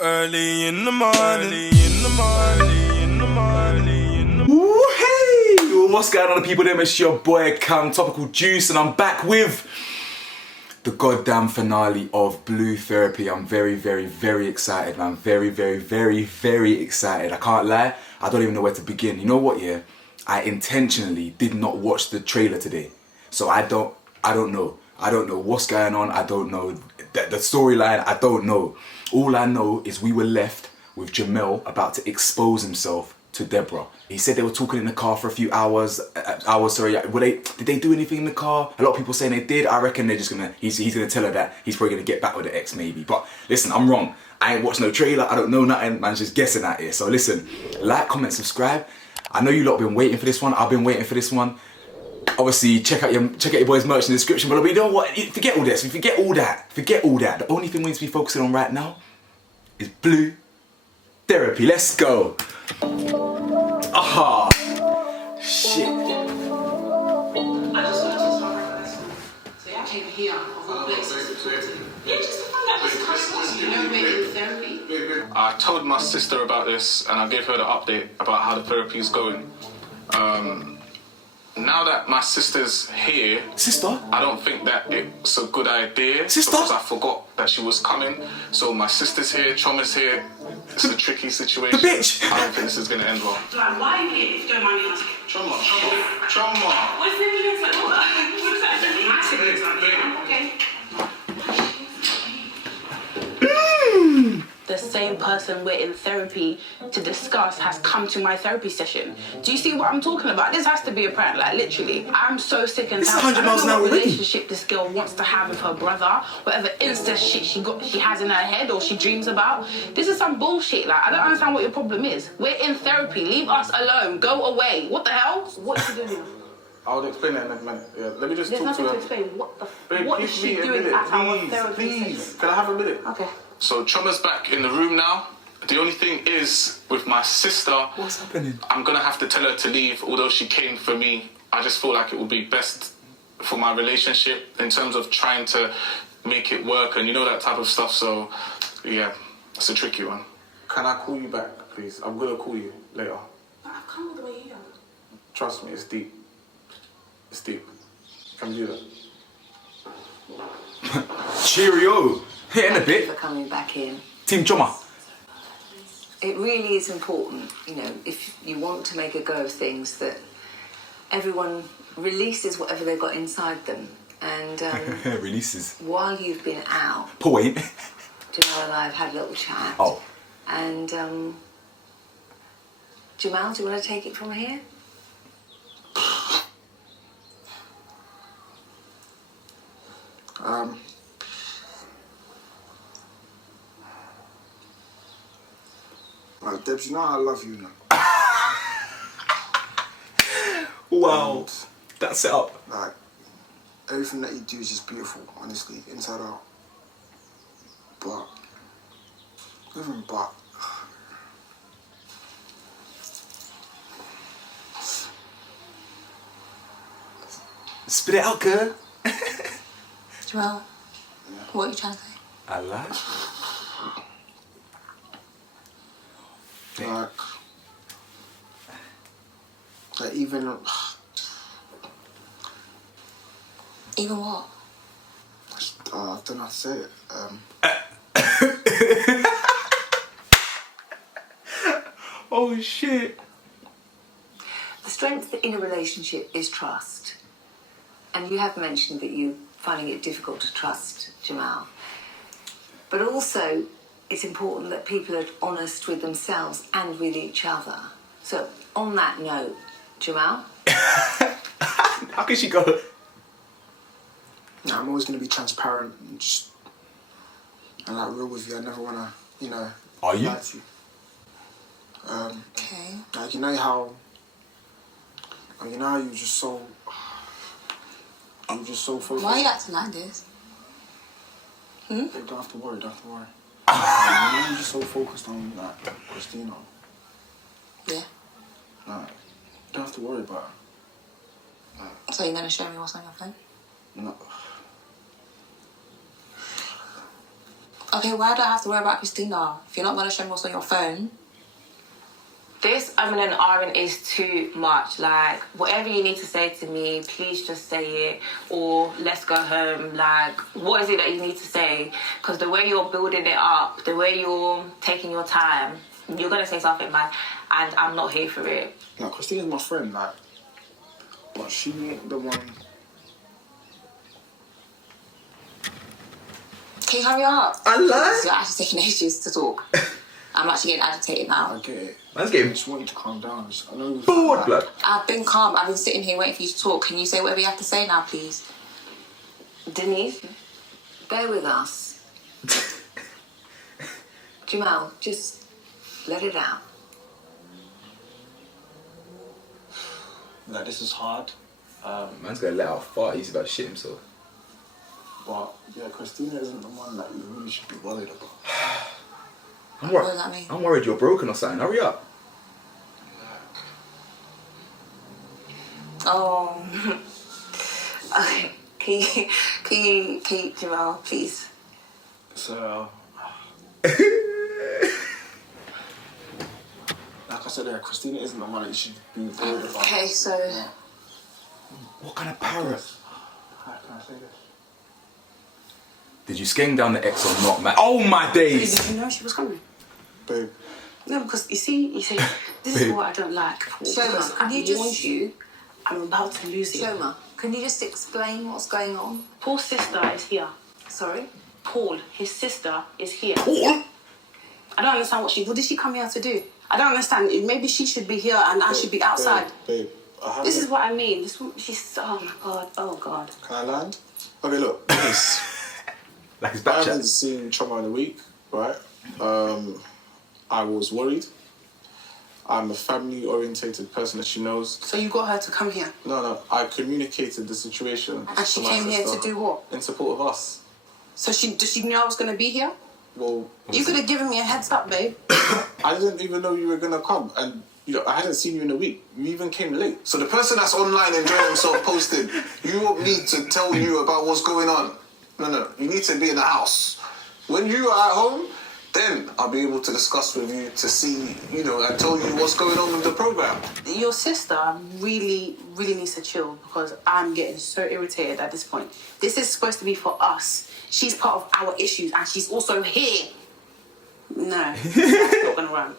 Early in the morning, early in the morning. Woo-hey! What's going on, people? Them, it's your boy Cam, Topical Juice, and I'm back with the goddamn finale of Blue Therapy. I'm very, very, very excited, man. Very, very, very, very excited. I can't lie, I don't even know where to begin. You know what, yeah? I intentionally did not watch the trailer today. So I don't know. I don't know what's going on. I don't know the storyline. I don't know. All I know is we were left with Jamel about to expose himself to Deborah. He said they were talking in the car for a few hours. Did they do anything in the car? A lot of people saying they did. I reckon they're just gonna. He's gonna tell her that he's probably gonna get back with the ex maybe. But listen, I'm wrong. I ain't watched no trailer. I don't know nothing. Man's just guessing out here. So listen, like, comment, subscribe. I know you lot have been waiting for this one. I've been waiting for this one. Obviously, check out your boy's merch in the description. But you know what? Forget all this. Forget all that. Forget all that. The only thing we need to be focusing on right now is Blue Therapy. Let's go. Aha. Shit. I just wanted to start recognizing. So I came here of all places to talk to you. Yeah, just to find out what's going on. You know, we're in therapy. I told my sister about this and I gave her the update about how the therapy is going. Now that my sister's here, I don't think that it's a good idea. Because I forgot that she was coming. So my sister's here, Choma's here. It's a tricky situation. The bitch! I don't think this is going to end well. Like, why are you here if you don't mind me asking? Choma. What's the evidence like? What does that mean? My siblings aren't here. Okay. The same person we're in therapy to discuss has come to my therapy session. Do you see what I'm talking about? This has to be a prank, like literally. I'm so sick and tired. This is 100 miles an hour what already. relationship this girl wants to have with her brother, whatever incest shit she has in her head or she dreams about. This is some bullshit. Like, I don't understand what your problem is. We're in therapy. Leave us alone. Go away. What the hell? What are you doing here? I'll explain it in a minute. Yeah, let me just There's talk to nothing her. to explain. Babe, What give is me she a doing minute, at our please, therapy please. session? Can I have a minute? Okay. So Choma's back in the room now. The only thing is, with my sister, What's happening? I'm gonna have to tell her to leave, although she came for me. I just feel like it would be best for my relationship in terms of trying to make it work and you know that type of stuff. So, yeah, it's a tricky one. Can I call you back, please? I'm gonna call you later. I've come all the way here. Trust me, it's deep. It's deep. Can you do that? Cheerio. Hit in a Thank you bit. for coming back in. Team Choma. It really is important, you know, if you want to make a go of things, that everyone releases whatever they've got inside them. And Releases. while you've been out, Point. Jamal and I have had a little chat. Oh. And Jamal, do you want to take it from here? Like, Debs, you know I love you now. Wow. That's it up. Like, everything that you do is just beautiful, honestly, inside out. But, even but, Spit it out, girl. Joel, what are you trying to say? I like. like even, Even what? I don't know how to say it. Oh shit. The strength in a relationship is trust. And you have mentioned that you're finding it difficult to trust Jamal. But also, it's important that people are honest with themselves and with each other. So, on that note, Jamal? How can she go? No, I'm always going to be transparent and just, and like real with you. I never want to, you know, Are you? lie to you. Okay. Like, you know how you're just so focused. Why are you acting like this? Don't have to worry, don't have to worry. I'm just so focused on that, Christina. Yeah. Like, don't have to worry about it. So you're going to show me what's on your phone? No. Okay, why do I have to worry about Christina? If you're not going to show me what's on your phone. This and Aaron is too much. Like, whatever you need to say to me, please just say it. Or let's go home. Like, what is it that you need to say? Because the way you're building it up, the way you're taking your time, you're going to say something, man. And I'm not here for it. Like, Christina's my friend, like, but she ain't the one. Can you hurry up? I lied. Because you're actually taking ages to talk. I'm actually getting agitated now. I get it. Man's I getting just want you to calm down. I know you're bored, blood. I've been calm. I've been sitting here waiting for you to talk. Can you say whatever you have to say now, please? Denise, bear with us. Jamal, just let it out. Like, this is hard. Man's gonna let out a fart. He's about to shit himself. But yeah, Christina isn't the one that you really should be worried about. I'm What does that mean? I'm worried you're broken or something. Hurry up. Oh. Okay. Can you, Jamal, please? So, like I said, Christina isn't the one that you should be worried about. Okay, so... Yeah. What kind of parrot? How can I say this? Did you skeng down the X or not, man? Oh my days! Did you know she was coming? Babe, No, because you see, this is what I don't like. Shoma, Because can I you just- warned you, I'm about to lose it. Shoma, can you just explain what's going on? Paul's sister is here. Sorry? Paul, his sister, is here. Paul? I don't understand what did she come here to do? I don't understand. Maybe she should be here and I should be outside. Babe, I haven't... This is what I mean. She's, oh my God, oh God. Can I land? Okay, look, this. Like his I back haven't chat. seen Trauma in a week, right? I was worried. I'm a family-orientated person, as she knows. So you got her to come here? No, I communicated the situation. And she to my came here to sister do what? in support of us. So does she know I was going to be here? Well, You could have given me a heads up, babe. I didn't even know you were gonna come, and I hadn't seen you in a week. You even came late. So the person that's online enjoying himself posted, you want me to tell you about what's going on? No, you need to be in the house. When you are at home, then I'll be able to discuss with you to see, and tell you what's going on with the program. Your sister really, really needs to chill because I'm getting so irritated at this point. This is supposed to be for us. She's part of our issues and she's also here. No, that's not gonna run.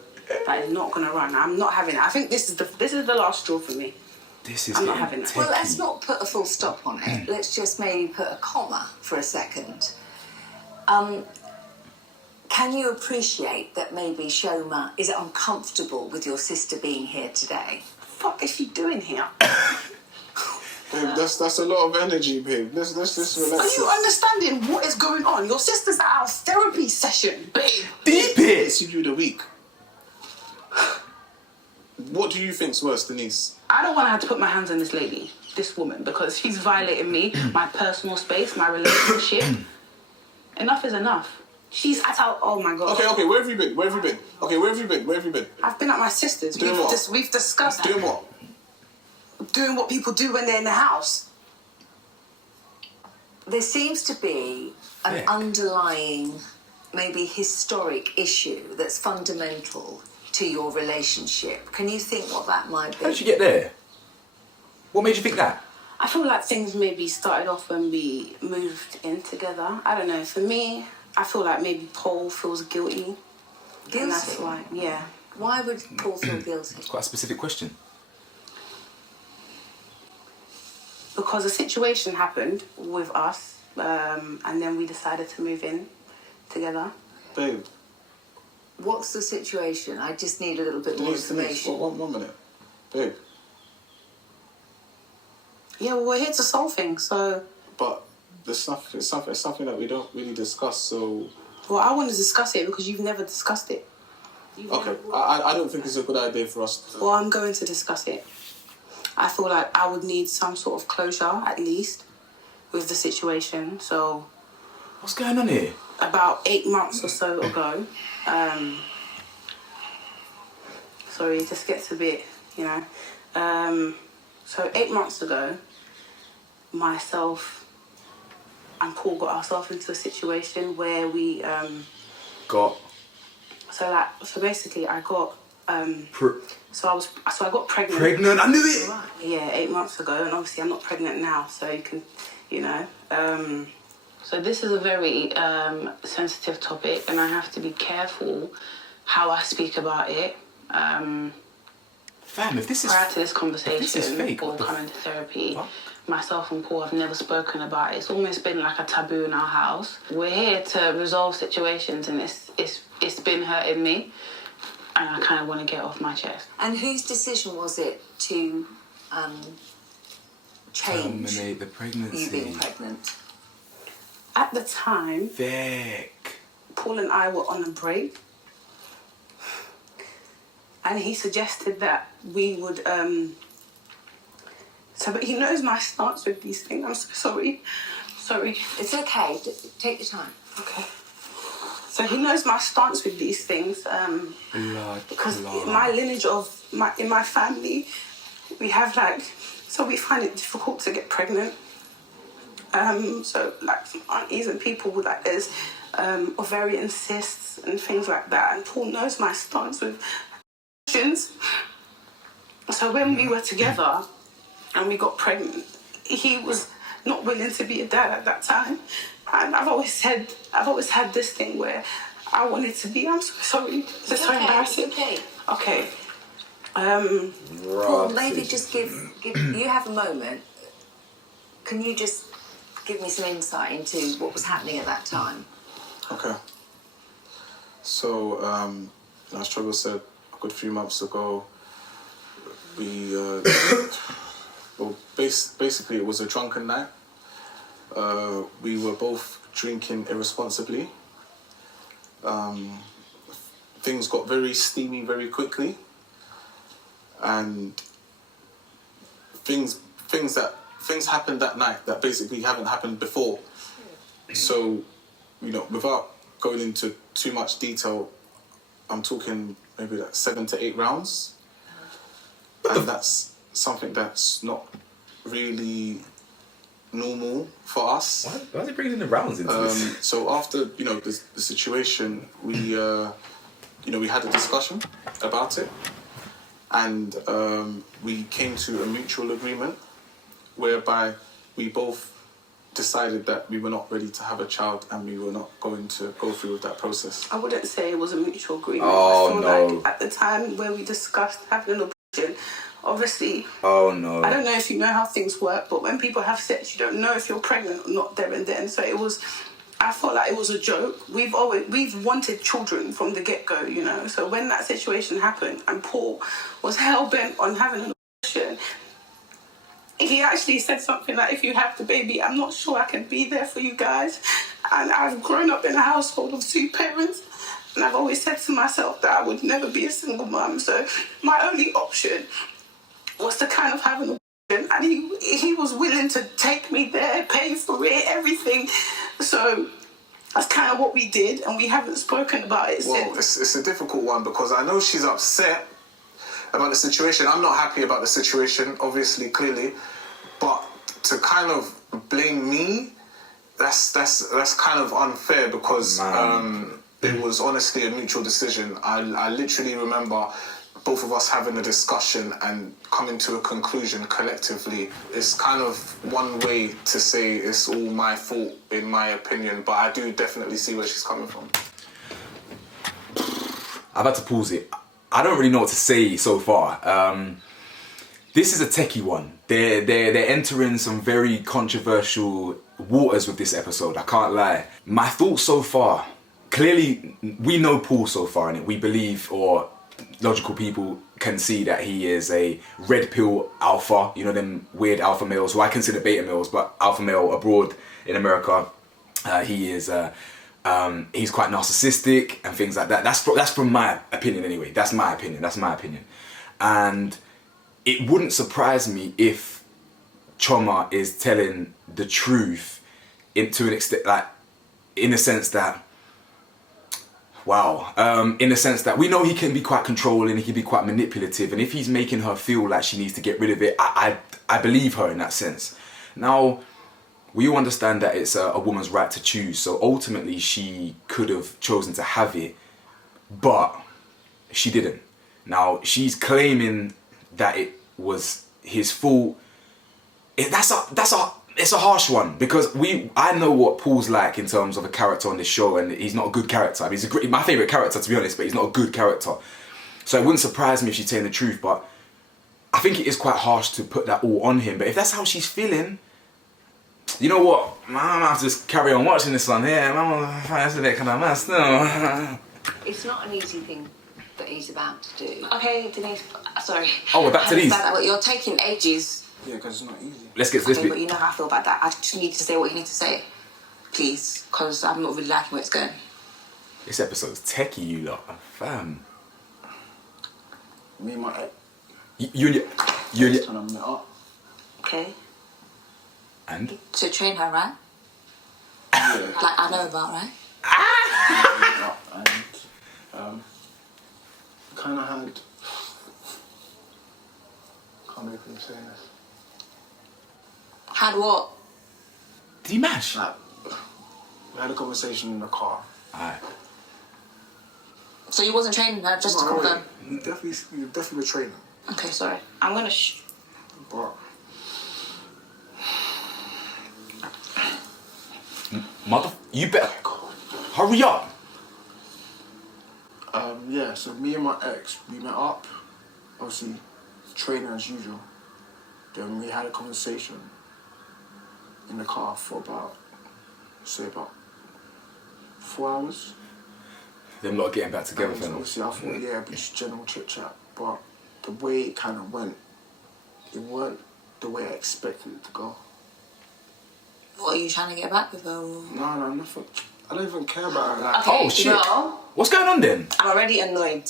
That is not gonna run. I'm not having it. I think this is the last straw for me. This is I'm not getting having it. techie. Well, let's not put a full stop on it. Let's just maybe put a comma for a second. Can you appreciate that maybe Shoma is uncomfortable with your sister being here today? What the fuck is she doing here? Babe, that's a lot of energy, babe. Let's just relax. Are you understanding what is going on? Your sister's at our therapy session, babe. Deep I it! see you the week. What do you think's worse, Denise? I don't want to have to put my hands on this lady, this woman, because she's violating me, my personal space, my relationship. Enough is enough. She's at our... Oh, my God. Okay, where have you been? Okay, where have you been? I've been at my sister's. Doing what? We've discussed Doing what? doing what people do when they're in the house. There seems to be an Heck. underlying, maybe historic issue that's fundamental to your relationship. Can you think what that might be? How did you get there? What made you think that? I feel like things maybe started off when we moved in together. I don't know. For me, I feel like maybe Paul feels guilty. And that's Guilty? why, yeah. Why would Paul feel guilty? It's quite a specific question. Because a situation happened with us, and then we decided to move in together. Babe, What's the situation? I just need a little bit more Denise, information. one minute. Babe, Yeah, well, we're here to solve things, so... but it's something that we don't really discuss, so... Well, I want to discuss it because you've never discussed it. Okay, I don't think it's a good idea for us to... Well, I'm going to discuss it. I feel like I would need some sort of closure, at least, with the situation. So, What's going on here? about 8 months or so ago, sorry, it just gets a bit, so 8 months ago, myself and Paul got ourselves into a situation where we Got so basically I got so I got pregnant. pregnant. I knew it. Yeah, 8 months ago, and obviously I'm not pregnant now, so you can, you know. So this is a very sensitive topic, and I have to be careful how I speak about it. Fam, if this is Prior to this conversation fake, or what the coming to therapy, fuck? myself and Paul have never spoken about it. It's almost been like a taboo in our house. We're here to resolve situations, and it's been hurting me, and I kind of want to get it off my chest. And whose decision was it to change terminate the pregnancy. you being pregnant? At the time, Vic. Paul and I were on a break, and he suggested that we would but he knows my stance with these things. I'm so sorry. It's okay. Take your time. Okay. So he knows my stance with these things, because in my lineage in my family, we have so we find it difficult to get pregnant. So some aunties and people with there's ovarian cysts and things like that. And Paul knows my stance with abortions. So when we were together and we got pregnant, he was not willing to be a dad at that time. And I've always had this thing where I wanted to be. I'm so sorry. It's so embarrassing. Okay. Paul, maybe just give you have a moment. Can you just give me some insight into what was happening at that time? Okay. So, as Trevor said, a good few months ago, we, basically it was a drunken night. We were both drinking irresponsibly. Things got very steamy very quickly, and things happened that night that basically haven't happened before. So, without going into too much detail, I'm talking maybe 7 to 8 rounds, and that's something that's not really normal for us. Why is he bringing in the rounds into this? So after the situation, we had a discussion about it, and we came to a mutual agreement whereby we both decided that we were not ready to have a child and we were not going to go through with that process. I wouldn't say it was a mutual agreement. Oh, I feel no. like at the time when we discussed having an abortion, obviously, Oh no. I don't know if you know how things work, but when people have sex, you don't know if you're pregnant or not there and then. So I felt like it was a joke. We've wanted children from the get-go, So when that situation happened and Paul was hell-bent on having an abortion, he actually said something like, if you have the baby, I'm not sure I can be there for you guys. And I've grown up in a household of 2 parents, and I've always said to myself that I would never be a single mum. So my only option was to kind of have an abortion, and he was willing to take me there, pay for it, everything. So that's kind of what we did, and we haven't spoken about it since. It's a difficult one because I know she's upset about the situation. I'm not happy about the situation, obviously, clearly, but to kind of blame me, that's kind of unfair because it was honestly a mutual decision. I literally remember both of us having a discussion and coming to a conclusion collectively. It's kind of one way to say it's all my fault, in my opinion, but I do definitely see where she's coming from. I've had to pause it. I don't really know what to say so far. This is a techie one. They're entering some very controversial waters with this episode, I can't lie. My thoughts so far, clearly we know Paul so far, and we believe, or logical people can see that he is a red pill alpha, them weird alpha males who I consider beta males, but alpha male abroad in America. He is he's quite narcissistic and things like that. That's from my opinion anyway. That's my opinion. And it wouldn't surprise me if Choma is telling the truth to an extent, in the sense that, in the sense that we know he can be quite controlling, he can be quite manipulative, and if he's making her feel like she needs to get rid of it, I believe her in that sense. Now, we all understand that it's a woman's right to choose. So ultimately, she could have chosen to have it, but she didn't. Now she's claiming that it was his fault. It's a harsh one, because I know what Paul's like in terms of a character on this show, and he's not a good character. I mean, he's my favourite character, to be honest, but he's not a good character. So it wouldn't surprise me if she's telling the truth, but I think it is quite harsh to put that all on him. But if that's how she's feeling, you know what? I'm gonna have to just carry on watching this one here. That's a bit kind of mess. No. It's not an easy thing that he's about to do. Okay, Denise, sorry. Oh, we're back to these. That, but you're taking ages. Yeah, because it's not easy. Let's get to this Okay, bit. but you know how I feel about that. I just need to say what you need to say. Please, because I'm not really liking where it's going. This episode's techie, you lot. Fam. Me and my ex, You and your... and I met up. Okay? And? To train her, right? Yeah. Like I know about, right? Met up and kind of had. Can't believe I'm saying this. Had what? Did he mash? Like, we had a conversation in the car. Alright. So you wasn't training her, just to confirm? You definitely were training. Okay, sorry. I'm gonna But Mother... You better... Hurry up! yeah, so me and my ex, we met up, obviously training as usual. Then we had a conversation in the car for about 4 hours. Them lot getting back together, And fam. obviously I thought, yeah, but just general chit chat. But the way it kind of went, it weren't the way I expected it to go. What, are you trying to get back with her? Or? No, nothing. I don't even care about her. Like, Okay, Oh, shit. no. What's going on then? I'm already annoyed.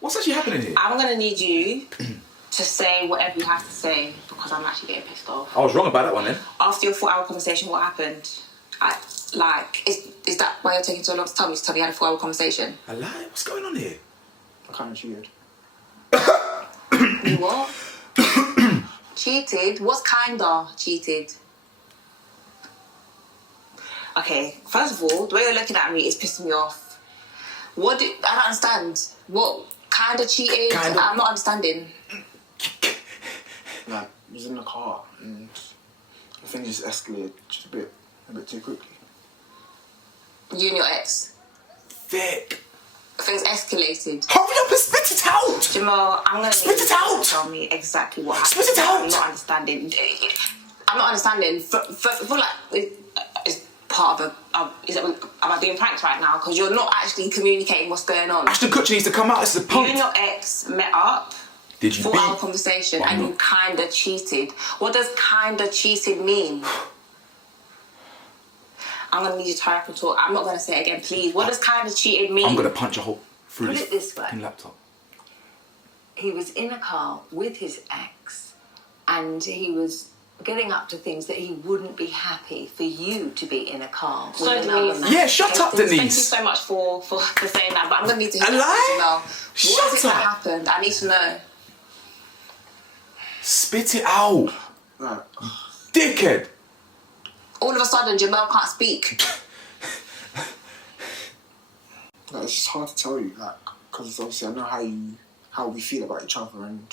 What's actually happening here? I'm gonna need you to say whatever you have to say, because I'm actually getting pissed off. I was wrong about that one then. After your 4-hour conversation, what happened? Is that why you're taking so long to tell me? To tell me you had a 4-hour conversation? A lie? What's going on here? I kind of cheated. You what? Cheated? What's kinda cheated? Okay, first of all, the way you're looking at me is pissing me off. I don't understand. What kind of cheated? Kinda. I'm not understanding. Like, I was in the car and the thing just escalated just a bit too quickly. You and your ex. Thick. Things escalated. Hurry up and spit it out! Jamal, I'm gonna Spit need it you out! to tell me exactly what happened. Spit it out! I'm not understanding. I'm not understanding. I feel like it's part of am I being pranked right now? Because you're not actually communicating what's going on. Ashton Kutcher needs to come out. This is a You punk. and your ex met up. Did you 4-hour beat? conversation, Well, and no. you kinda cheated. What does kinda cheated mean? I'm gonna need you to hurry up and talk. I'm not gonna say it again, please. What does kinda cheated mean? I'm gonna punch a hole through Put this it this way. fucking laptop. He was in a car with his ex, and he was getting up to things that he wouldn't be happy for you to be in a car with So another Denise- man. Yeah, shut up, Thank you Denise. so much for saying that, but I'm gonna need to hear A that lie? now. Shut What is it that up. happened? I need to know. Spit it out. Like, Dickhead. All of a sudden, Jamal can't speak. it's just hard to tell you, like, because obviously I know how we feel about each other, and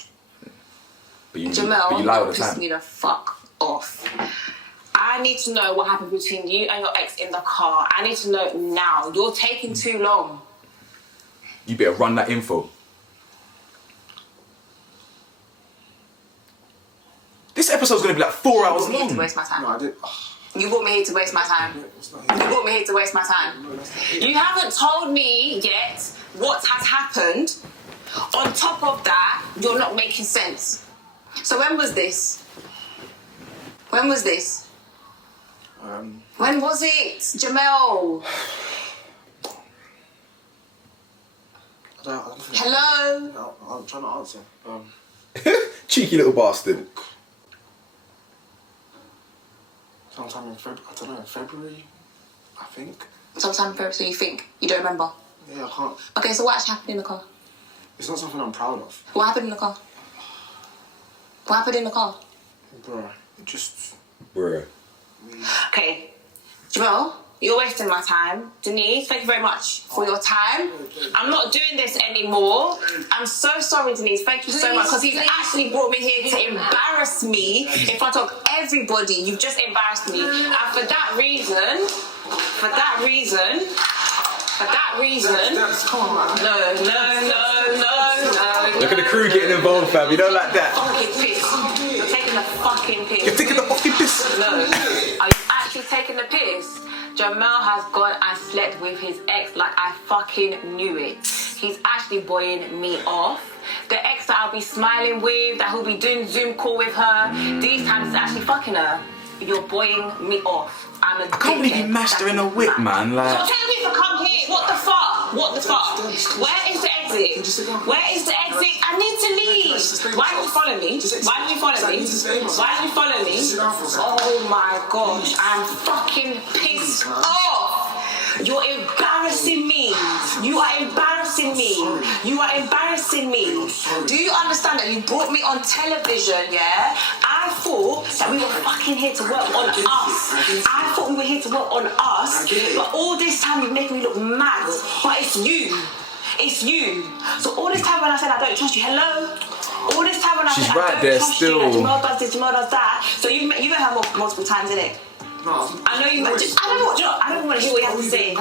But you Jamal, lie all you're the pissing time. me the fuck off. I need to know what happened between you and your ex in the car. I need to know now. You're taking too long. You better run that info. This episode's gonna be like 4 hours You brought me here to long. waste my time. no, I did. You brought me here to waste my time. It's not You brought me here to waste my time. No, that's not it. You haven't told me yet what has happened. On top of that, you're not making sense. So when was this? When was this? When was it, Jamel? I don't think. Hello? No, I'm trying to answer. Cheeky little bastard. Sometime in February, I don't know, February, I think. Sometime in February, so you think? You don't remember? Yeah, I can't. Okay, so what actually happened in the car? It's not something I'm proud of. What happened in the car? What happened in the car? Bruh, it just. Bruh. Okay, Jamal, you're wasting my time. Denise, thank you very much for your time. I'm not doing this anymore. I'm so sorry, Denise. Thank you so much, because he's actually brought me here to embarrass me in front of everybody. You've just embarrassed me. And for that reason, no. Look at the crew getting involved, fam. You don't like that. Fucking piss. You're taking the fucking piss. You're taking the fucking piss. No. Are you actually taking the piss? Jamal has gone and slept with his ex like I fucking knew it. He's actually buoying me off. The ex that I'll be smiling with, that he'll be doing Zoom call with her, these times it's actually fucking her. You're buoying me off. I can't believe you mashed her in a whip, man. Like. So tell me to come here. What the fuck? Where is the exit? Where is the exit? I need to leave. Why don't you follow me? Oh my gosh, I'm fucking pissed off. You're embarrassing me. You are embarrassing me. Do you understand that you brought me on television, yeah? I thought that we were fucking here to work on us. But all this time you're making me look mad. But it's you. So all this time when I said I don't trust you, hello? All this time when I said I don't trust you, like Jamal does this, Jamal does that. So you met her multiple times, innit? No. I know you. I don't want to hear what you have to say.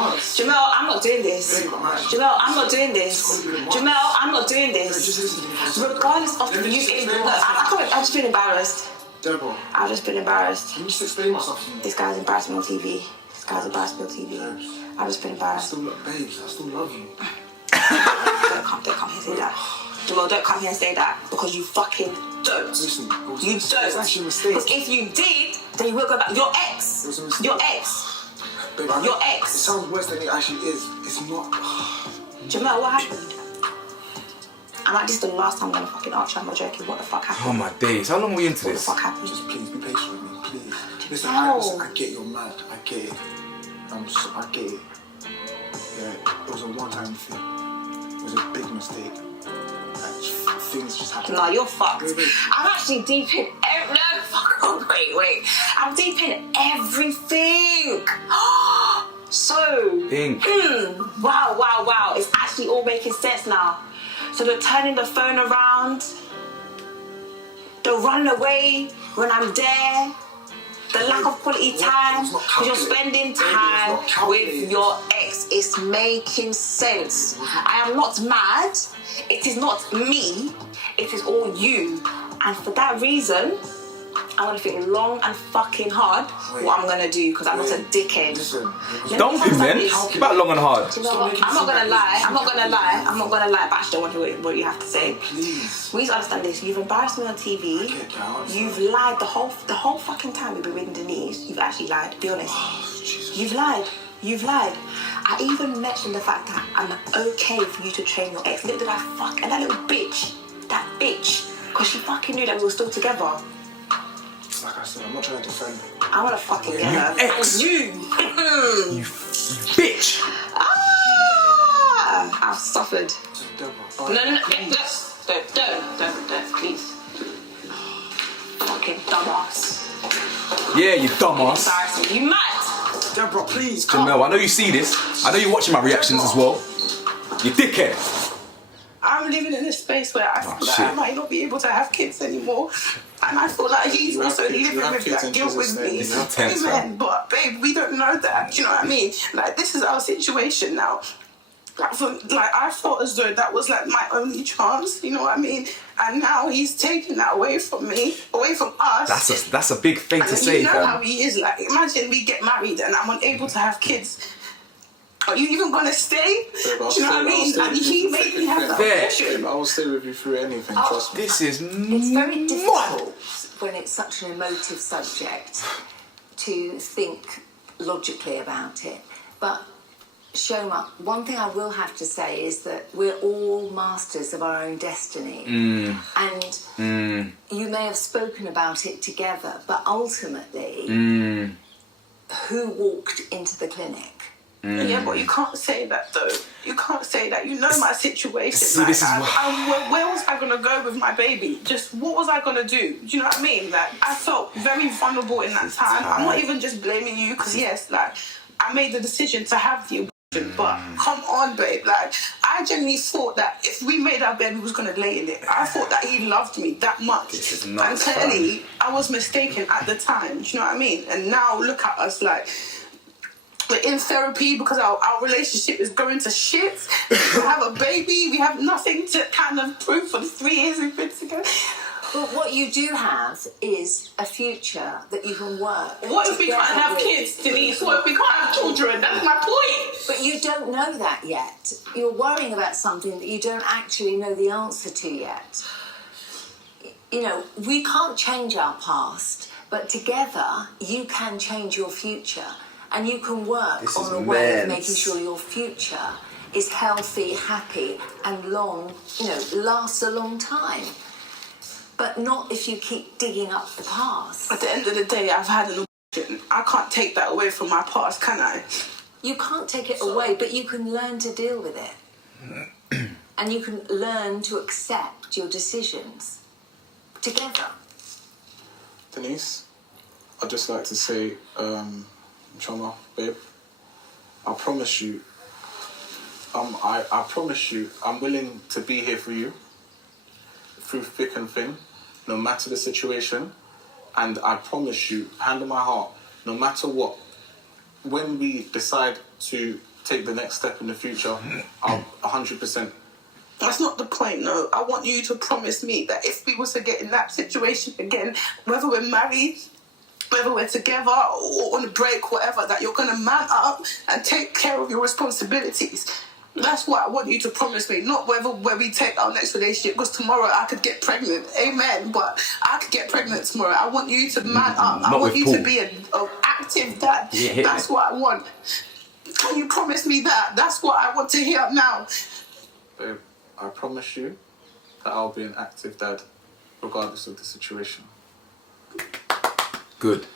Jamal, I'm not doing this. Regardless of you, I've just been embarrassed. Deborah. I've just been embarrassed. Can you just explain myself to me? This guy's embarrassed me on TV. I've just been embarrassed. Babes, I still love you. Don't come here and say that. Jamal, don't come here and say that, because you fucking don't. Listen, You it's don't. actually a mistake. Because if you did, then you will go back. Your ex. Babe, Your ex. It sounds worse than it actually is. It's not. Jamal, what happened? I'm like, this is the last time I'm gonna fucking ask you. I'm not joking. What the fuck happened? Oh my days. How long were you into What this? the fuck happened? Just please be patient with me, please. Listen, I get you're mad. I get it. I get it. Yeah, it was a one-time thing. It was a big mistake. Things just happened. No, you're fucked. Wait. I'm actually deep in wait. I'm deep in everything. So, Think. Wow. It's actually all making sense now. So they're turning the phone around. The run away when I'm there. The lack of quality time. Because you're spending time with your ex. It's making sense. I am not mad. It is not me. It is all you. And for that reason, I want to think long and fucking hard what I'm going to do, because I'm not a dickhead. Listen. Don't think then. About long and hard. You know what? I'm not gonna lie, but I actually don't want to hear what you have to say. Please. We need to understand this. You've embarrassed me on TV. Get down. You've lied the whole fucking time we've been with Denise. You've actually lied. Be honest. You've lied. I even mentioned the fact that I'm okay for you to train your ex. Look at that fuck and that little bitch. Because she fucking knew that we were still together. Like I said, I'm not trying to defend her. I want to fucking get her. ex. And you. You bitch. I've suffered. Deborah. No, don't, please. Fucking dumbass. Yeah, you dumbass. Embarrassing. You mad? Deborah, please, come. Jamel, I know you see this. I know you're watching my reactions as well. You dickhead. I'm living in a space where I feel that I might not be able to have kids anymore. And I feel like he's also living with that guilt with me. This is intense, Amen. But babe, we don't know that. Do you know what I mean? Like, this is our situation now. I felt as though that was like my only chance, you know what I mean? And now he's taking that away from me, away from us. That's a big thing to say, you know fam. how he is. Like, imagine we get married and I'm unable to have kids. Are you even gonna stay? Do you know what I mean? And he made me have that option. I will stay with you through anything, trust me. This is It's very difficult when it's such an emotive subject to think logically about it. But Shoma, one thing I will have to say is that we're all masters of our own destiny. And you may have spoken about it together, but ultimately, who walked into the clinic? Yeah, but you can't say that though. You can't say that. You know my situation. See, this is where was I gonna go with my baby? Just what was I gonna do? Do you know what I mean? Like I felt very vulnerable in that time. I'm not even just blaming you because yes, like I made the decision to have the abortion, but come on, babe. Like I genuinely thought that if we made our bed, we was gonna lay in it. I thought that he loved me that much. This is not and clearly, I was mistaken at the time. Do you know what I mean? And now look at us like. We're in therapy because our relationship is going to shit. We have a baby. We have nothing to kind of prove for the 3 years we've been together. But what you do have is a future that you can work. What if we can't have with. kids, Denise? What if we can't have children? That's my point. But you don't know that yet. You're worrying about something that you don't actually know the answer to yet. You know, we can't change our past, but together you can change your future. And you can work on a way of making sure your future is healthy, happy, and long, you know, lasts a long time. But not if you keep digging up the past. At the end of the day, I've had an abortion. I can't take that away from my past, can I? You can't take it away, but you can learn to deal with it. And you can learn to accept your decisions together. Denise, I'd just like to say, Choma, babe, I promise you, I promise you, I'm willing to be here for you through thick and thin, no matter the situation. And I promise you, hand on my heart, no matter what, when we decide to take the next step in the future, I'll 100%. That's not the point, no. I want you to promise me that if we were to get in that situation again, whether we're married, whether we're together or on a break, whatever, that you're going to man up and take care of your responsibilities. That's what I want you to promise me, not where we take our next relationship, because tomorrow I could get pregnant. Amen. But I could get pregnant tomorrow. I want you to man up. I want you to be an active dad. Yeah, that's what I want. Can you promise me that? That's what I want to hear now. Babe, I promise you that I'll be an active dad, regardless of the situation. Good.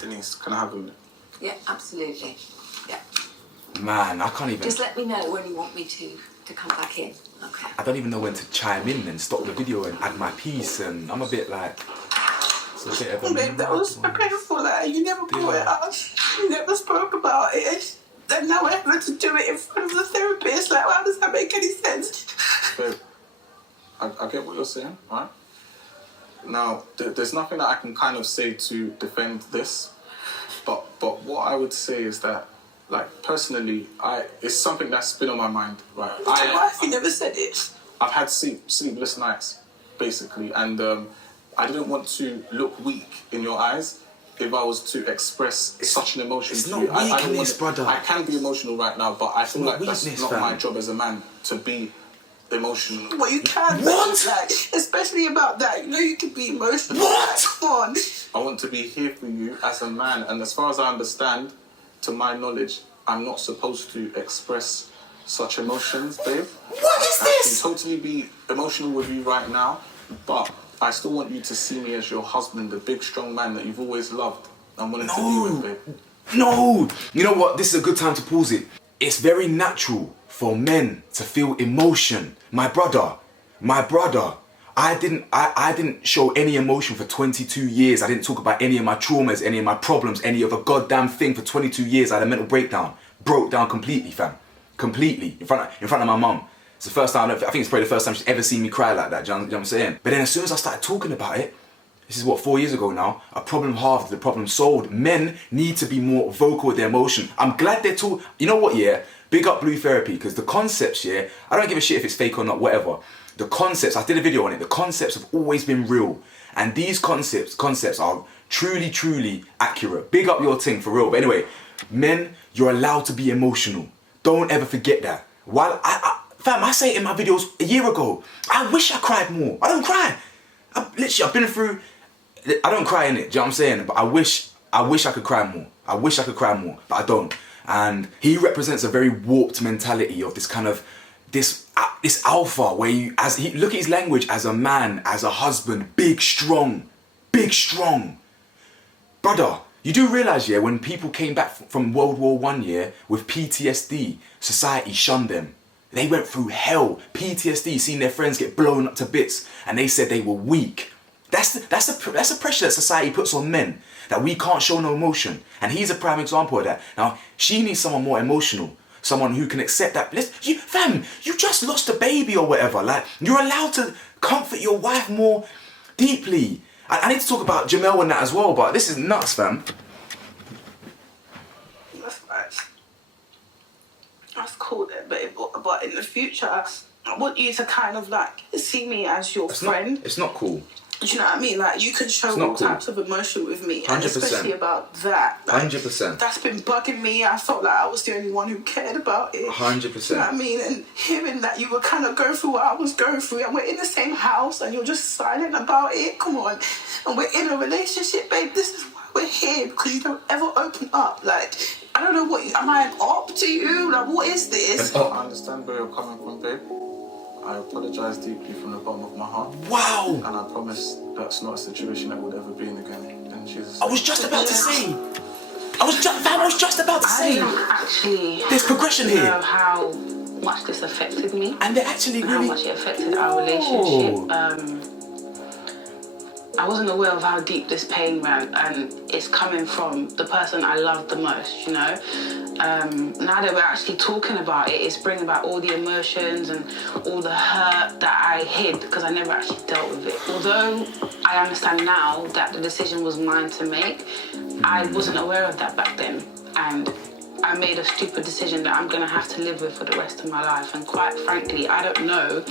Denise, can I have a minute? Yeah, absolutely. Yeah. Man, I can't even... Just let me know when you want me to come back in. Okay. I don't even know when to chime in and stop the video and add my piece, and I'm a bit like... It's a bit of a... Babe, that was so painful. Like, you never brought it up. You never spoke about it. And now we're having to do it in front of the therapist. Like, how does that make any sense? Babe, I get what you're saying, right? Now, there's nothing that I can kind of say to defend this, but what I would say is that, like, personally, it's something that's been on my mind, right? Why have you never said it? I've had sleepless nights, basically, and I didn't want to look weak in your eyes if I was to express such an emotion it's to not you. weakness, brother. I can be emotional right now, but I feel like that's weakness, not fam. my job as a man to be emotional. Well, you can. What? Like, especially about that. You know you can be emotional. What? Come on. I want to be here for you as a man, and as far as I understand, to my knowledge, I'm not supposed to express such emotions, babe. What is this? I can totally be emotional with you right now, but I still want you to see me as your husband, the big, strong man that you've always loved and wanted to be with, babe. No! You know what? This is a good time to pause it. It's very natural for men to feel emotion. My brother, I didn't show any emotion for 22 years. I didn't talk about any of my traumas, any of my problems, any of a goddamn thing for 22 years. I had a mental breakdown. Broke down completely, fam. Completely. In front of my mum. It's the first time, I think it's probably the first time she's ever seen me cry like that, do you know what I'm saying? But then as soon as I started talking about it, this is what, 4 years ago now, a problem halved, the problem solved. Men need to be more vocal with their emotion. I'm glad they're talking. You know what, yeah? Big up Blue Therapy, because the concepts, yeah, I don't give a shit if it's fake or not, whatever. The concepts, I did a video on it, the concepts have always been real. And these concepts are truly, truly accurate. Big up your thing, for real. But anyway, men, you're allowed to be emotional. Don't ever forget that. While fam, I say it in my videos a year ago, I wish I cried more. I don't cry. I've been through, I don't cry in it, do you know what I'm saying? But I wish I could cry more. I wish I could cry more, but I don't. And he represents a very warped mentality of this kind of, this alpha where you, look at his language as a man, as a husband, big, strong. Brother, You do realise, yeah, when people came back from World War I, yeah, with PTSD, society shunned them. They went through hell, PTSD, seeing their friends get blown up to bits, and they said they were weak. That's the pressure that society puts on men, that we can't show no emotion. And he's a prime example of that. Now, she needs someone more emotional, someone who can accept that. Fam, you just lost a baby or whatever. Like, you're allowed to comfort your wife more deeply. I need to talk about Jamel and that as well, but this is nuts, fam. That's cool then, but in the future, I want you to kind of like see me as your friend. It's not cool. Do you know what I mean? Like, you can show all types of emotion with me. 100%. And especially about that. Like, 100%. That's been bugging me. I felt like I was the only one who cared about it. 100%. Do you know what I mean? And hearing that you were kind of going through what I was going through, and we're in the same house, and you're just silent about it. Come on. And we're in a relationship, babe. This is why we're here, because you don't ever open up. Like, I don't know what am I an op to you? Like, what is this? I understand where you're coming from, babe. I apologise deeply from the bottom of my heart. Wow! And I promise that's not a situation that would ever be in again. In Jesus' I was just about to say. I was just about to say. I didn't actually There's progression here. know how much this affected me. And they're actually and really... how much it affected our relationship. I wasn't aware of how deep this pain ran, and it's coming from the person I loved the most, you know. Now that we're actually talking about it, it's bringing back all the emotions and all the hurt that I hid because I never actually dealt with it. Although I understand now that the decision was mine to make, I wasn't aware of that back then. And I made a stupid decision that I'm going to have to live with for the rest of my life. And quite frankly, I don't know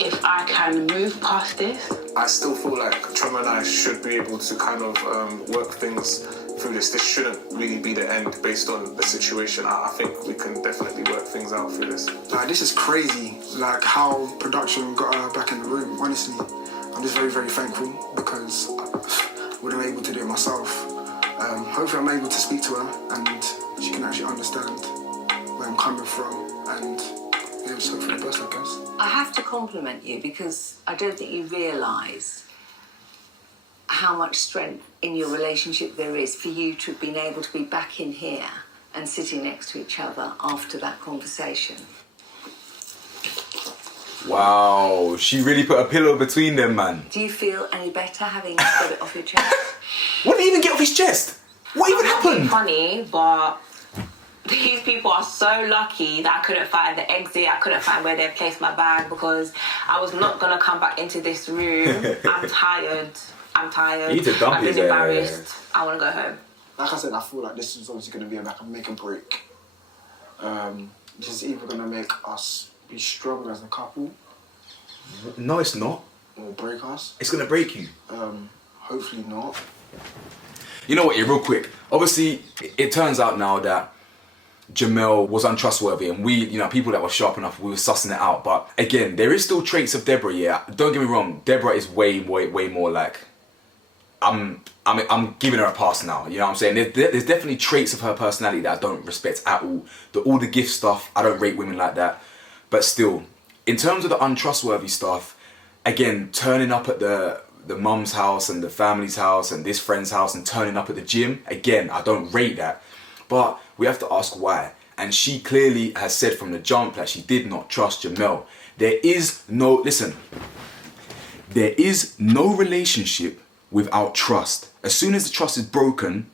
if I can move past this. I still feel like Trevor and I should be able to kind of work things through this. This shouldn't really be the end based on the situation. I think we can definitely work things out through this. Like, this is crazy, like how production got her back in the room. Honestly, I'm just very, very thankful because I wasn't able to do it myself. Hopefully I'm able to speak to her and she can actually understand where I'm coming from and just hope for the best, I guess. I have to compliment you because I don't think you realise how much strength in your relationship there is for you to have been able to be back in here and sitting next to each other after that conversation. Wow, she really put a pillow between them, man. Do you feel any better having got it off your chest? What did he even get off his chest? What even happened? Funny, but these people are so lucky that I couldn't find the exit. I couldn't find where they placed my bag because I was not gonna come back into this room. I'm tired. You need to dump I've his been embarrassed. I want to go home. Like I said, I feel like this is obviously going to be like a make and break. This is either going to make us be stronger as a couple. No, it's not. Or break us. It's going to break you. Hopefully not. You know what, yeah, real quick. Obviously, it turns out now that Jamel was untrustworthy and we, you know, people that were sharp enough, we were sussing it out. But again, there is still traits of Deborah, yeah. Don't get me wrong, Deborah is way more like, I'm giving her a pass now, you know what I'm saying? There's definitely traits of her personality that I don't respect at all. All the gift stuff, I don't rate women like that. But still, in terms of the untrustworthy stuff, again, turning up at the mum's house and the family's house and this friend's house and turning up at the gym, again, I don't rate that. But we have to ask why. And she clearly has said from the jump that she did not trust Jamel. There is no relationship without trust. As soon as the trust is broken,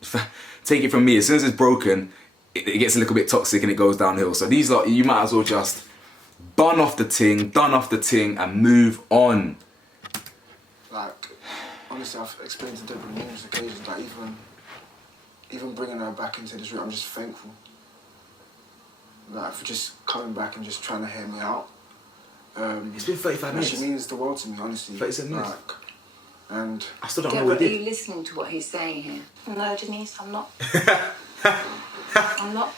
take it from me, as soon as it's broken, it gets a little bit toxic and it goes downhill. So these are, you might as well just done off the ting and move on. Like, honestly, I've explained to Deborah on numerous occasions that even bringing her back into this room, I'm just thankful. Like, for just coming back and just trying to hear me out. It's been 35 minutes. She means the world to me, honestly. 37 minutes. Like, and I still don't know Deborah, what he are did. you listening to what he's saying here? No, Denise, I'm not. I'm not.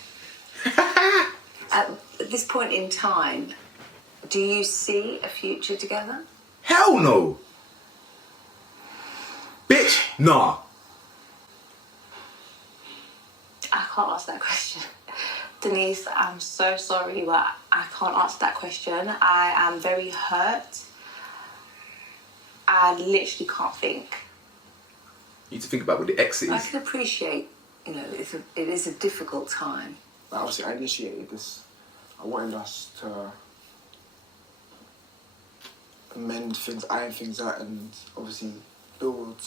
At this point in time, do you see a future together? Hell no. Bitch, nah. I can't answer that question. Denise, I'm so sorry, but I can't answer that question. I am very hurt. I literally can't think. You need to think about what the exit I is. can appreciate you know, it is a difficult time. Like, obviously, I initiated this. I wanted us to amend things, iron things out, and obviously build.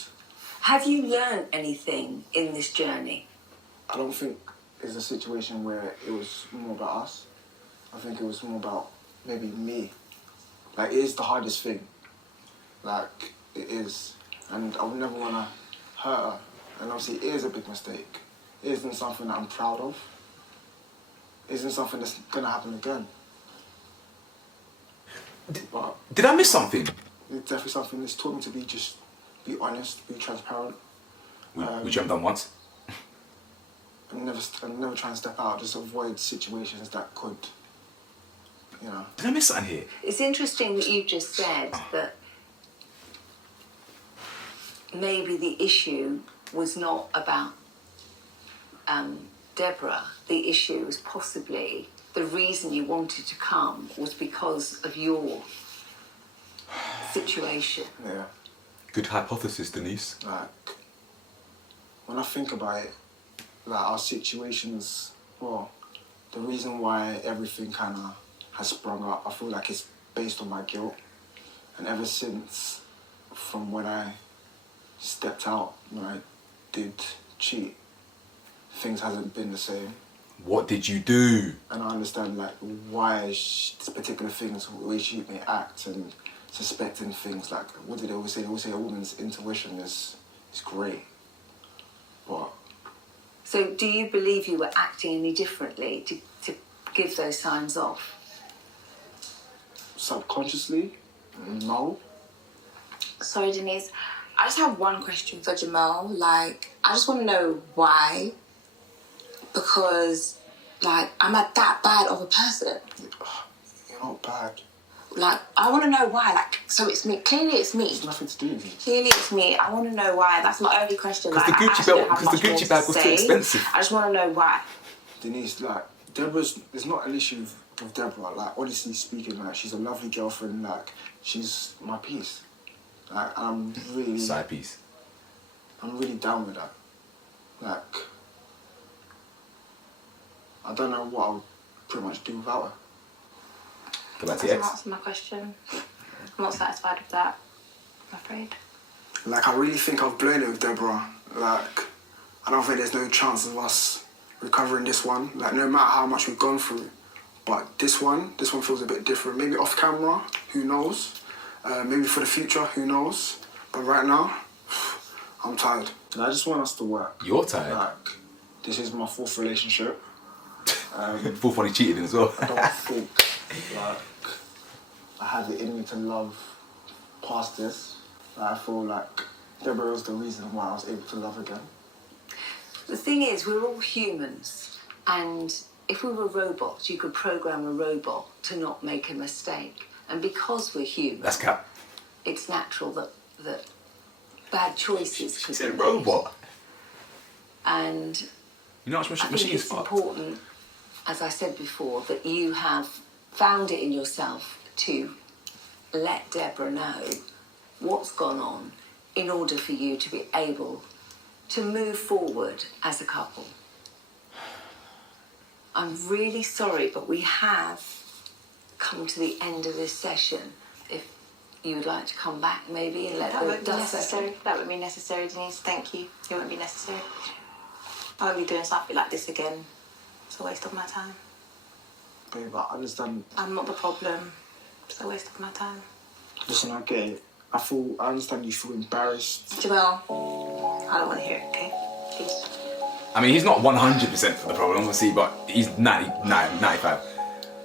Have you learned anything in this journey? I don't think it's a situation where it was more about us. I think it was more about maybe me. Like, it is the hardest thing. Like, it is. And I would never want to hurt her. And obviously, it is a big mistake. It isn't something that I'm proud of. It isn't something that's going to happen again. But Did I miss something? it's definitely something that's taught me to be honest, be transparent. Which I've done once. And never try and step out, just avoid situations that could, you know. Did I miss something here? It's interesting that you just said that maybe the issue was not about Deborah. The issue was possibly the reason you wanted to come was because of your situation. Yeah. Good hypothesis, Denise. Like, when I think about it, like, our situations, well, the reason why everything kind of has sprung up, I feel like it's based on my guilt. And ever since, from when I stepped out, when I did cheat, things hasn't been the same. What did you do? And I understand, like, why this particular things, the way she may act and suspecting things. Like, what did they always say? They always say a woman's intuition is great. But So do you believe you were acting any differently to give those signs off? subconsciously, no. Sorry, Denise. I just have one question for Jamal. Like, I just want to know why. Because, like, I'm not that bad of a person. You're not bad. Like, I want to know why. Like, so it's me. Clearly it's me. It's nothing to do with you. Clearly it's me. I want to know why. That's my only question. Because like, the Gucci bag was too expensive. I just want to know why. Denise, like, there's not an issue with Deborah. Like, honestly speaking, like, she's a lovely girlfriend. Like, she's my piece. Like, I'm really... Side piece. I'm really down with that. Like, I don't know what I would pretty much do without her. Go back to Doesn't your ex. answer my question. I'm not satisfied with that, I'm afraid. Like, I really think I've blown it with Deborah. Like, I don't think there's no chance of us recovering this one. Like, no matter how much we've gone through. But this one feels a bit different. Maybe off camera, who knows? Maybe for the future, who knows? But right now, I'm tired. And I just want us to work. You're tired? Like, this is my fourth relationship. Fourth one he cheated in as well. I don't think, like, I have it in me to love past this. Like, I feel like Deborah was the reason why I was able to love again. The thing is, we're all humans, and if we were robots, you could program a robot to not make a mistake. And because we're human, That's cap. it's natural that bad choices She could said be made. robot. And You know how much I think machines it's are? important, as I said before, that you have found it in yourself to let Deborah know what's gone on in order for you to be able to move forward as a couple. I'm really sorry, but we have come to the end of this session. If you would like to come back maybe and let That the won't be dust necessary. settle. That won't be necessary, Denise. Thank you. It won't be necessary. I won't be doing something like this again. It's a waste of my time. Babe, I understand. I'm not the problem. It's a waste of my time. Listen, I get it. I understand you feel embarrassed. Jamal, I don't want to hear it, okay? Please. I mean, he's not 100% the problem, obviously, but he's 95.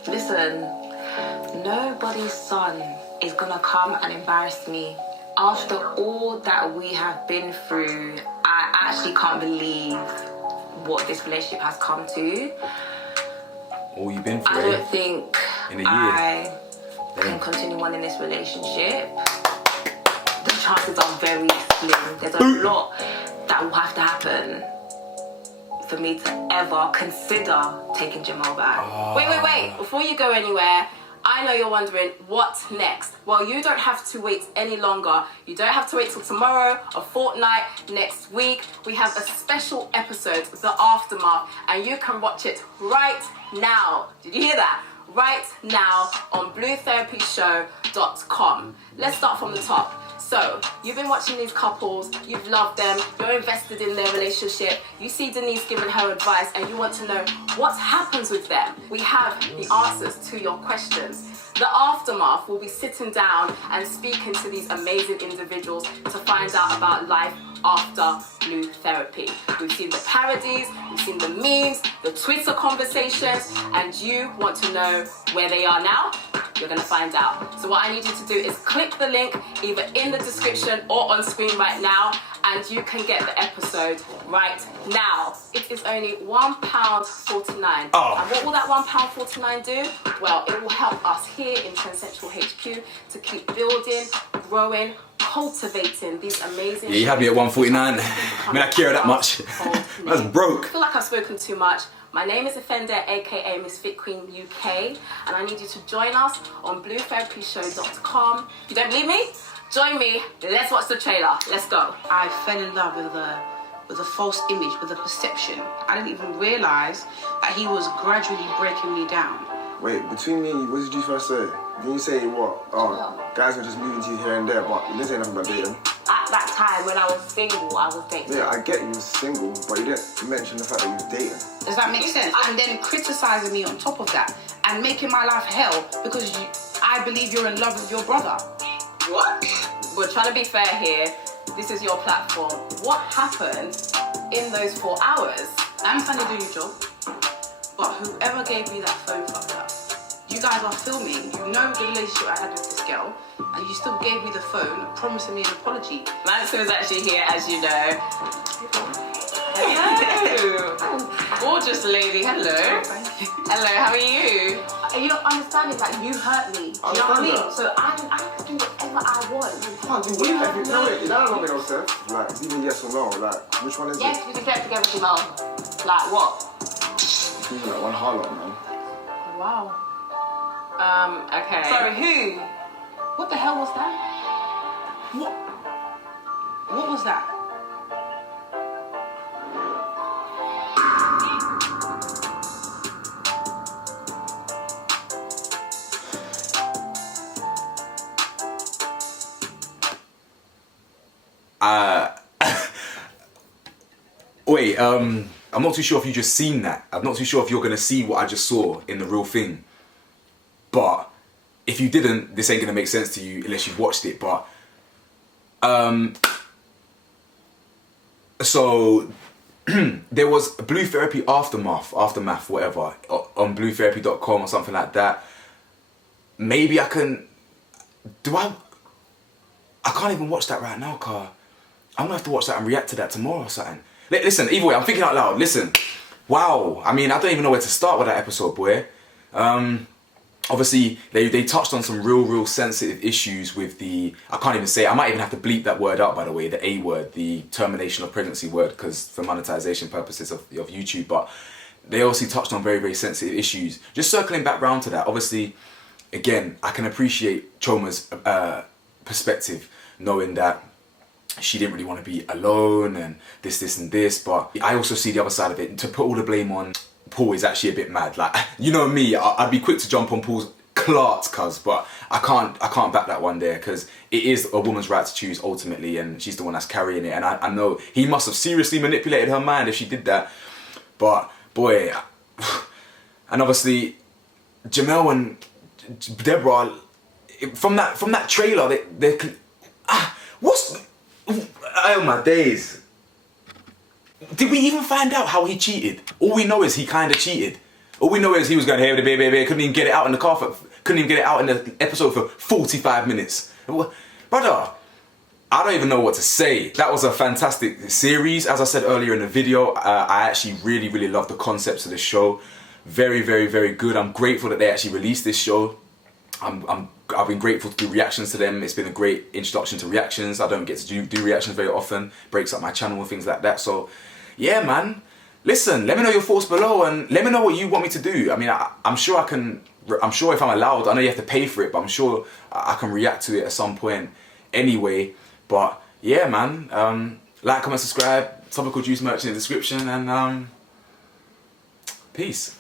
Listen, nobody's son is gonna come and embarrass me. After all that we have been through, I actually can't believe what this relationship has come to. All you've been through, I don't think in a year. I can continue on in this relationship. The chances are very slim. There's a lot that will have to happen for me to ever consider taking Jamal back. Wait. Before you go anywhere, I know you're wondering, what's next? Well, you don't have to wait any longer. You don't have to wait till tomorrow, a fortnight, next week. We have a special episode, The Aftermath, and you can watch it right now. Did you hear that? Right now on bluetherapyshow.com. Let's start from the top. So, you've been watching these couples, you've loved them, you're invested in their relationship, you see Denise giving her advice and you want to know what happens with them. We have the answers to your questions. The Aftermath will be sitting down and speaking to these amazing individuals to find out about life after Blue Therapy. We've seen the parodies, we've seen the memes, the Twitter conversations, and you want to know where they are now? You're gonna find out. So what I need you to do is click the link either in the description or on screen right now, and you can get the episode right now. It is only £1.49. Oh. And what will that £1.49 do? Well, it will help us here in Central HQ to keep building, growing, cultivating these amazing. Yeah, you had me at 149. I mean, I care that much. That's broke. I feel like I've spoken too much. My name is Offender, aka Misfit Queen UK, and I need you to join us on bluetherapyshow.com. If you don't believe me, join me. Let's watch the trailer. Let's go. I fell in love with a false image, with a perception. I didn't even realise that he was gradually breaking me down. Wait, between me, what did you first say? Didn't you say what? Oh, guys were just moving to you here and there, but you didn't say nothing about dating. At that time, when I was single, I was dating. Yeah, I get you was single, but you didn't mention the fact that you was dating. Does that make sense? And then criticising me on top of that and making my life hell because I believe you're in love with your brother. What? We're trying to be fair here. This is your platform. What happened in those 4 hours? I'm trying to do your job, but whoever gave me that phone fucked up. You guys are filming, you know the relationship I had with this girl, and you still gave me the phone, promising me an apology. Manson is actually here, as you know. Hello. Gorgeous lady, hello. Thank you. Hello, how are you? Are you not understanding that you hurt me? Do you know what I mean? So I can do whatever I want. Can't do whatever. No, wait, that don't make no sense. Like, even yes or no, like, which one is Yes, it? we can get together, Jamal. Like what? Even like one highlight, man. Wow. Okay. Sorry, who? What the hell was that? What was that? Wait, I'm not too sure if you just seen that. I'm not too sure if you're gonna see what I just saw in the real thing. But if you didn't, this ain't gonna make sense to you unless you've watched it. But so there was Blue Therapy Aftermath, whatever, on bluetherapy.com or something like that. Maybe I can. I can't even watch that right now, car. I'm gonna have to watch that and react to that tomorrow or something. Listen, either way, I'm thinking out loud. Listen, wow. I mean, I don't even know where to start with that episode, boy. Obviously, they touched on some real sensitive issues with the. I can't even say. I might even have to bleep that word out, by the way, the A word, the termination of pregnancy word, because for monetization purposes of YouTube. But they obviously touched on very sensitive issues. Just circling back round to that. Obviously, again, I can appreciate Choma's perspective, knowing that she didn't really want to be alone and this and this, but I also see the other side of it. To put all the blame on Paul is actually a bit mad. Like, you know me, I'd be quick to jump on Paul's clarts, but I can't back that one there, because it is a woman's right to choose ultimately, and she's the one that's carrying it. And I know he must have seriously manipulated her mind if she did that. But boy, and obviously Jamel and Deborah, from that trailer, they oh my days. Did we even find out how he cheated? All we know is he kind of cheated. All we know is he was going, hey, baby, couldn't even get it out in the car couldn't even get it out in the episode for 45 minutes. Brother, I don't even know what to say. That was a fantastic series. As I said earlier in the video, I actually really love the concepts of the show. Very good. I'm grateful that they actually released this show. I've been grateful to do reactions to them. It's been a great introduction to reactions. I don't get to do reactions very often. Breaks up my channel and things like that. So, yeah, man. Listen, let me know your thoughts below and let me know what you want me to do. I mean, I'm sure I can I'm sure if I'm allowed, I know you have to pay for it, but I'm sure I can react to it at some point anyway. But yeah, man, like, comment, subscribe, Topical Juice merch in the description, and peace.